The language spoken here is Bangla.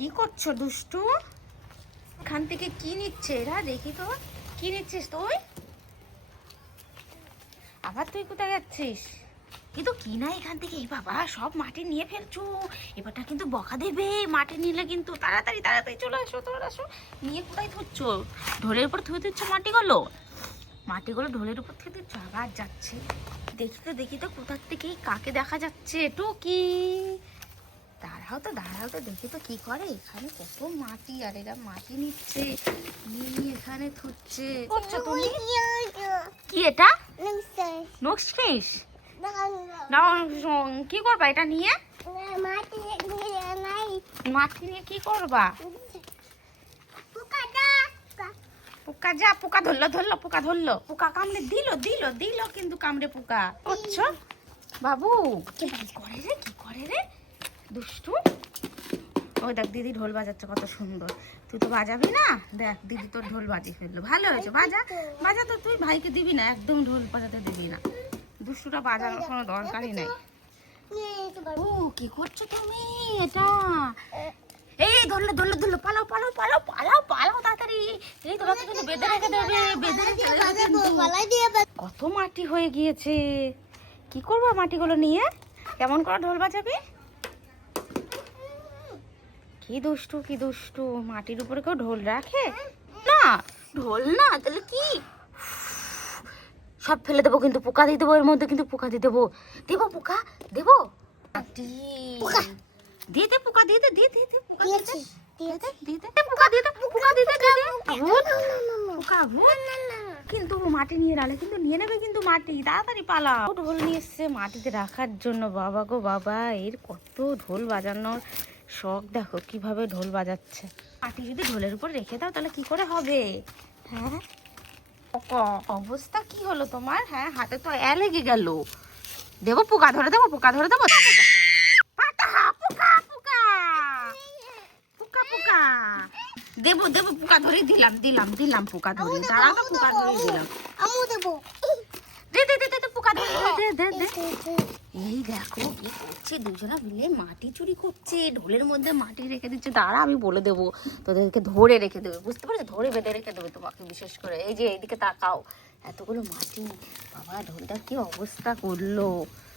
কি করছো দুষ্টু? এখান থেকে কি নিচ্ছে এরা? দেখি তো কি নিচ্ছিস তুই? আবার তুই কোথায় যাচ্ছিস? কিন্তু কি না এখান থেকে? এই বাবা, সব মাটি নিয়ে ফেলছো। এবারটা কিন্তু বকা দেবে। মাটি নিলে কিন্তু তাড়াতাড়ি তাড়াতাড়ি চলে আসো, তোমরা আসো। নিয়ে কোথায় থুচ্ছো? ঢোলের উপর থুয়ে দিচ্ছ মাটিগুলো। মাটিগুলো ঢোলের উপর থেকে দিচ্ছ। আবার যাচ্ছে। দেখি তো কোথার থেকে কাকে দেখা যাচ্ছে। টুকি, দাঁড়াও তো দেখি তো কি করে। এখানে কত মাটি, আর এরা মাটি নিচ্ছে, নিয়ে এখানে থুচ্ছে। করছো তুমি কি? এটা নক্সফিশ। কি করবা এটা নিয়ে? মাটি নিয়ে কি করবা? পোকা, যা পোকা ধরলো পোকা ধরলো। পোকা কামড়ে দিল কিন্তু কামড়ে পোকা। করছো বাবু? কি করে রে দুষ্টু? ওই দেখ দিদি ঢোল বাজাচ্ছে কত সুন্দর। তুই তো বাজাবি না? দেখ দিদি তোর ঢোল বাজিয়ে ফেললো। ভালো হয়েছে, বাজা তো। তুই ভাইকে দিবি না, একদম ঢোল বাজাতে দিবি না। দুষ্টুটা বাজানোর কোনো দরকারই নাই। ও কি করছো তুমি এটা? এই ধরলো পালাও তাড়াতাড়ি। এই তোমাকে কিন্তু বেঁধে রেখে দেবে, কত মাটি হয়ে গিয়েছে। কি করবো মাটিগুলো নিয়ে? কেমন করে ঢোল বাজাবি? কি দুষ্টু, মাটির উপরে কেউ ঢোল রাখে না? ঢোল না তাহলে কি? সব ফেলে দেবো কিন্তু, পোকা দিয়ে দেবো, এর মধ্যে কিন্তু পোকা দিয়ে দেবো। পোকা দেবো। দিয়ে দে পোকা, দিয়ে দে পোকা, কিন্তু মাটি নিয়ে রালে কিন্তু নিয়ে নেবে কিন্তু মাটি। তাড়াতাড়ি পালাও। ঢোল নিয়ে এসছে মাটিতে রাখার জন্য। বাবা গো বাবা, এর কত ঢোল বাজানোর শখ। দেখো কিভাবে ঢোল বাজাচ্ছে। মাটি যদি ঢোলের উপর রেখে দাও তাহলে কি করে হবে? হ্যাঁ, অবস্থা কি হলো তোমার? হ্যাঁ, হাতে তো লেগে গেল। দেবো পোকা ধরে দেবো। দেবো পোকা ধরে দিলাম পোকা ধরে। দাঁড়াও তো, পোকা ধরে দিলাম। দে পোকা ধরে দে। এই দেখো কি করছে, দুজনা মিলে মাটি চুরি করছে। ঢোলের মধ্যে মাটি রেখে দিচ্ছে। দাঁড়া, আমি বলে দেবো তোদেরকে, ধরে রেখে দেবে, বুঝতে পারছো? ধরে বেঁধে রেখে দেবে তোমাকে। বিশেষ করে এই যে এইদিকে তাকাও, এতগুলো মাটি। বাবা ঢোলটা কি অবস্থা করলো।